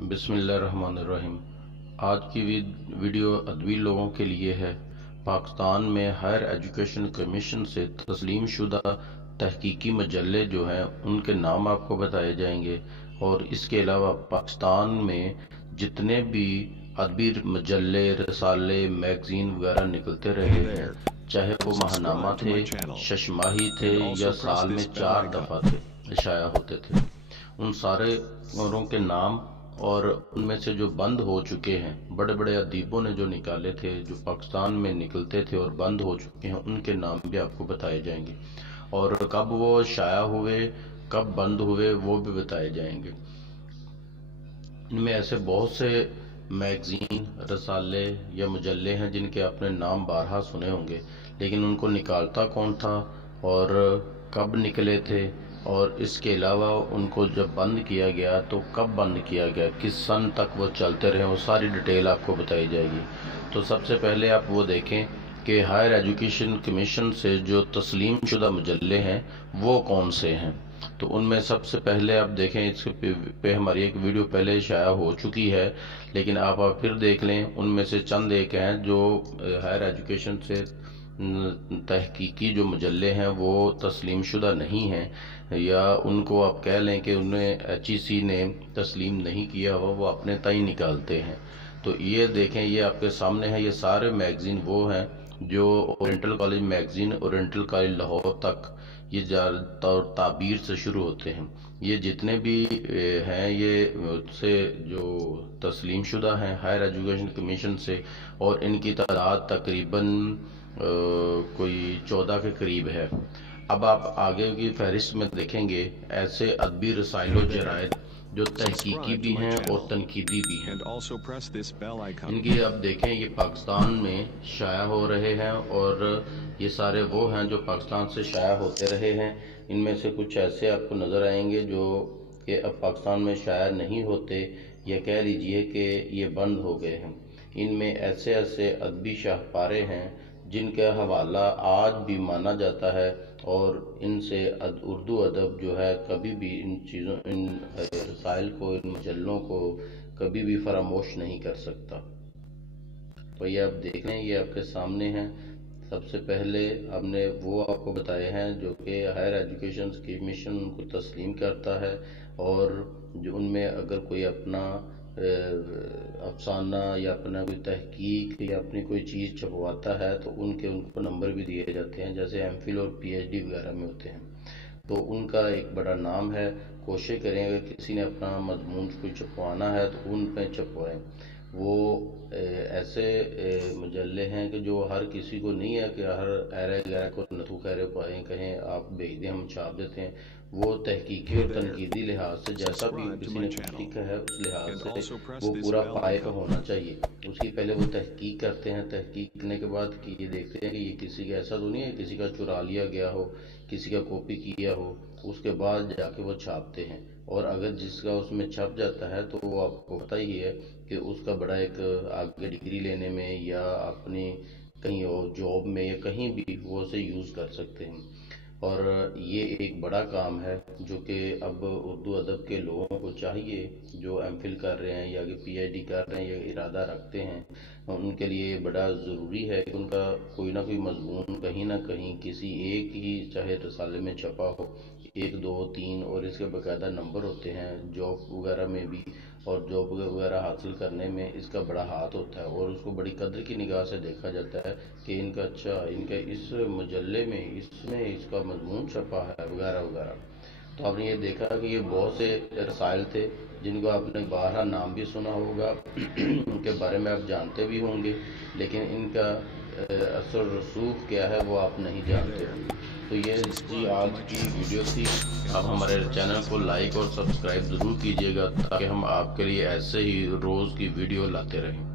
बिस्मिल्लाहिर्रहमानिर्रहीम। आज की वीडियो अदबी लोगों के लिए है। पाकिस्तान में हायर एजुकेशन कमीशन से तस्लीम शुदा तहकीकी मजल्ले जो हैं उनके नाम आपको बताए जाएंगे, और इसके अलावा पाकिस्तान में जितने भी अदबी मजल्ले, रसाले, मैगजीन वगैरह निकलते रहे हैं, चाहे वो माहनामा थे, शशमाही थे या साल में 4 दफ़ा थे शाया होते थे, उन सारे औरों के नाम और उनमें से जो बंद हो चुके हैं, बड़े बड़े अदीबों ने जो निकाले थे, जो पाकिस्तान में निकलते थे और बंद हो चुके हैं, उनके नाम भी आपको बताए जाएंगे, और कब वो शाया हुए, कब बंद हुए, वो भी बताए जाएंगे। इनमें ऐसे बहुत से मैगजीन, रसाले या मुजल्ले हैं जिनके आपने नाम बारहा सुने होंगे, लेकिन उनको निकालता कौन था और कब निकले थे, और इसके अलावा उनको जब बंद किया गया तो कब बंद किया गया, किस सन तक वो चलते रहे, वो सारी डिटेल आपको बताई जाएगी। तो सबसे पहले आप वो देखें कि हायर एजुकेशन कमीशन से जो तस्लीम शुदा मजल्ले हैं वो कौन से हैं। तो उनमें सबसे पहले आप देखें, इसके पे हमारी एक वीडियो पहले शाया हो चुकी है, लेकिन आप फिर देख लें। उनमें से चंद एक हैं जो हायर एजुकेशन से तहकीकी जो मजल्ले हैं वो तस्लीम शुदा नहीं हैं, या उनको आप कह लें कि उन्हें HEC ने तस्लीम नहीं किया हो, वो अपने ताई निकालते हैं। तो ये देखें, ये आपके सामने है, ये सारे मैगजीन वो हैं जो oriental college magazine, oriental college Lahore तक ये ज़्यादातर ताबीर से शुरू होते हैं। ये जितने भी हैं ये उससे जो तस्लीम शुदा हैं हायर एजुकेशन कमीशन से, और इनकी तादाद तकरीबन कोई 14 के करीब है। अब आप आगे की फहरिस्त में देखेंगे ऐसे अदबी रसाइलो जरायद जो तहकीकी भी हैं और तनकीदी भी हैं। इनकी अब देखें, ये पाकिस्तान में शाया हो रहे हैं, और ये सारे वो हैं जो पाकिस्तान से शाया होते रहे हैं। इनमें से कुछ ऐसे आपको नज़र आएंगे जो कि अब पाकिस्तान में शाया नहीं होते, या कह लीजिए कि ये बंद हो गए हैं। इनमें ऐसे ऐसे अदबी शाहपारे हैं जिनका हवाला आज भी माना जाता है, और इनसे उर्दू अदब जो है कभी भी इन चीज़ों, इन रसाइल को, इन मजल्लों को कभी भी फरामोश नहीं कर सकता। तो ये आप देख लें, ये आपके सामने हैं। सबसे पहले हमने वो आपको बताए हैं जो कि हायर एजुकेशन कमीशन उनको तस्लीम करता है, और जो उनमें अगर कोई अपना अफसाना या अपना कोई तहकीक या अपनी कोई चीज़ छपवाता है तो उनको नंबर भी दिए जाते हैं, जैसे MPhil और PhD वगैरह में होते हैं। तो उनका एक बड़ा नाम है। कोशिश करें अगर किसी ने अपना मजमून कोई छपवाना है तो उन पे छपवाएं। वो ऐसे मजल्ले हैं कि जो हर किसी को नहीं है कि हर ऐरे गैरे को नथु खैरे पाएँ कहें आप भेज दें हम छाप देते हैं। वो तहकीकी और तनकीदी लिहाज से जैसा भी किसी ने लिखा है उस लिहाज से वो पूरा पाए का होना चाहिए। उसकी पहले वो तहकीक करते हैं। तहकीक करने के बाद कि ये देखते हैं कि ये किसी का ऐसा तो नहीं है किसी का चुरा लिया गया हो, किसी का कॉपी किया हो, उसके बाद जाके वो छापते हैं। और अगर जिसका उसमें छप जाता है तो वो आपको पता ही है कि उसका बड़ा एक आगे डिग्री लेने में या अपनी कहीं और जॉब में या कहीं भी वो उसे यूज़ कर सकते हैं। और ये एक बड़ा काम है जो कि अब उर्दू अदब के लोगों को चाहिए जो MPhil कर रहे हैं या कि PhD कर रहे हैं या इरादा रखते हैं, उनके लिए बड़ा ज़रूरी है कि उनका कोई ना कोई मजमून कहीं ना कहीं किसी एक ही चाहे रसाले में छपा हो, 1, 2, 3, और इसके बाकायदा नंबर होते हैं। जॉब वगैरह में भी और जॉब वगैरह हासिल करने में इसका बड़ा हाथ होता है, और उसको बड़ी कदर की निगाह से देखा जाता है कि इनका अच्छा, इनके इस मजल्ले में इसमें इसका मजमून छपा है वगैरह वगैरह। तो आपने ये देखा कि ये बहुत से रसाइल थे जिनको आपने बारहा नाम भी सुना होगा उनके बारे में आप जानते भी होंगे, लेकिन इनका असर रसूख क्या है वो आप नहीं जानते। तो ये जी आज की वीडियो थी। आप हमारे चैनल को लाइक और सब्सक्राइब ज़रूर कीजिएगा ताकि हम आपके लिए ऐसे ही रोज़ की वीडियो लाते रहें।